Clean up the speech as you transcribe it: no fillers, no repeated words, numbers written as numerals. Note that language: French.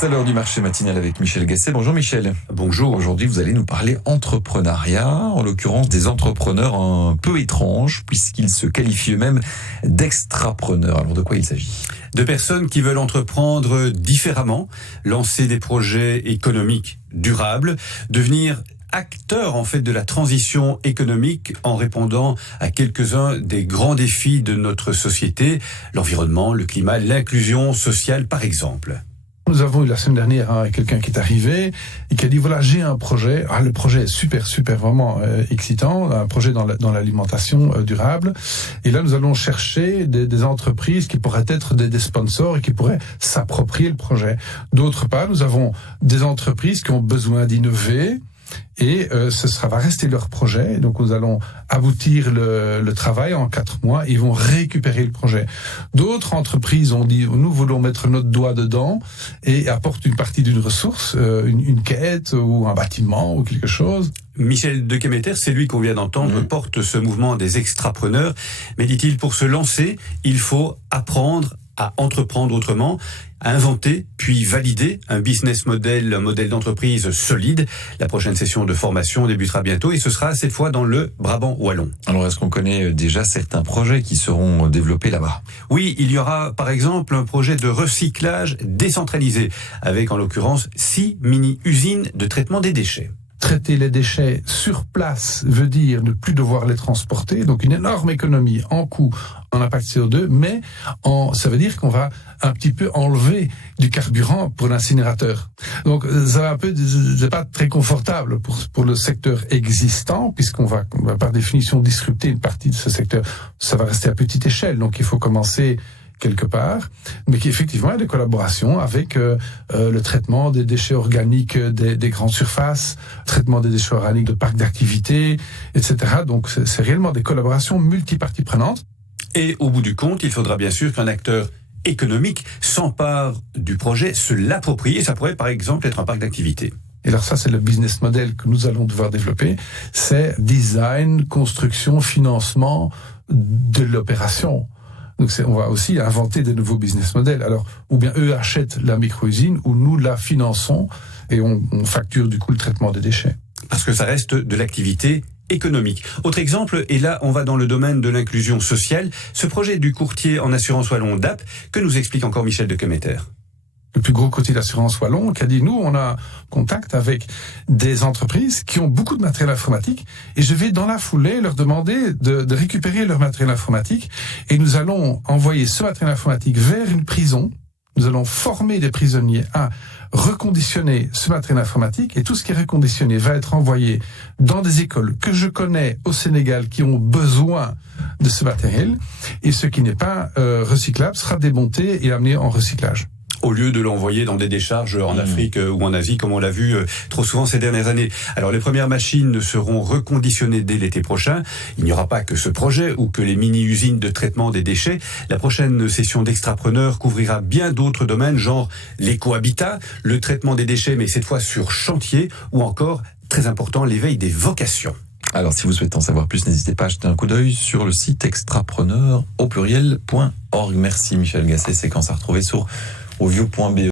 C'est l'heure du marché matinal avec Michel Gasset. Bonjour Michel. Bonjour. Aujourd'hui, vous allez nous parler entrepreneuriat, en l'occurrence des entrepreneurs un peu étranges, puisqu'ils se qualifient eux-mêmes d'extrapreneurs. Alors de quoi il s'agit ? De personnes qui veulent entreprendre différemment, lancer des projets économiques durables, devenir acteurs en fait de la transition économique en répondant à quelques-uns des grands défis de notre société, l'environnement, le climat, l'inclusion sociale par exemple. Nous avons eu la semaine dernière quelqu'un qui est arrivé et qui a dit voilà, j'ai un projet. Le projet est super vraiment excitant, un projet dans l'alimentation durable. Et là nous allons chercher des entreprises qui pourraient être des sponsors et qui pourraient s'approprier le projet. D'autre part, nous avons des entreprises qui ont besoin d'innover. Et va rester leur projet. Donc nous allons aboutir le travail en 4 mois. Ils vont récupérer le projet. D'autres entreprises ont dit nous voulons mettre notre doigt dedans et apportent une partie d'une ressource, une quête ou un bâtiment ou quelque chose. Michel de Kemeter, c'est lui qu'on vient d'entendre, porte ce mouvement des extrapreneurs. Mais dit-il, pour se lancer, il faut apprendre à entreprendre autrement, à inventer, puis valider un business model, un modèle d'entreprise solide. La prochaine session de formation débutera bientôt et ce sera cette fois dans le Brabant wallon. Alors est-ce qu'on connaît déjà certains projets qui seront développés là-bas ? Oui, il y aura par exemple un projet de recyclage décentralisé, avec en l'occurrence 6 mini-usines de traitement des déchets. Traiter les déchets sur place veut dire ne plus devoir les transporter, donc une énorme économie en coût, en impact CO2, mais ça veut dire qu'on va un petit peu enlever du carburant pour l'incinérateur. Donc ça va c'est pas très confortable pour le secteur existant, puisqu'on va par définition disrupter une partie de ce secteur. Ça va rester à petite échelle, donc il faut commencer quelque part, mais qu'effectivement il y a des collaborations avec le traitement des déchets organiques des grandes surfaces, traitement des déchets organiques de parcs d'activités, etc. Donc c'est réellement des collaborations multiparties prenantes. Et au bout du compte, il faudra bien sûr qu'un acteur économique s'empare du projet, se l'approprie, et ça pourrait par exemple être un parc d'activités. Et alors ça, c'est le business model que nous allons devoir développer, c'est design, construction, financement de l'opération. Donc on va aussi inventer des nouveaux business models. Alors, ou bien eux achètent la micro-usine, ou nous la finançons, et on facture du coup le traitement des déchets. Parce que ça reste de l'activité économique. Autre exemple, et là on va dans le domaine de l'inclusion sociale, ce projet du courtier en assurance wallon DAP, que nous explique encore Michel de Kemeter. Le plus gros courtier d'assurance wallon, qui a dit, nous, on a contact avec des entreprises qui ont beaucoup de matériel informatique et je vais dans la foulée leur demander de récupérer leur matériel informatique et nous allons envoyer ce matériel informatique vers une prison. Nous allons former des prisonniers à reconditionner ce matériel informatique et tout ce qui est reconditionné va être envoyé dans des écoles que je connais au Sénégal qui ont besoin de ce matériel et ce qui n'est pas recyclable sera démonté et amené en recyclage. Au lieu de l'envoyer dans des décharges en Afrique ou en Asie, comme on l'a vu trop souvent ces dernières années. Alors les premières machines seront reconditionnées dès l'été prochain. Il n'y aura pas que ce projet ou que les mini-usines de traitement des déchets. La prochaine session d'extrapreneurs couvrira bien d'autres domaines, genre l'éco-habitat, le traitement des déchets, mais cette fois sur chantier, ou encore, très important, l'éveil des vocations. Alors, si vous souhaitez en savoir plus, n'hésitez pas à jeter un coup d'œil sur le site extrapreneur au pluriel.org. Merci Michel Gasset, séquence à retrouver sur ovio.be.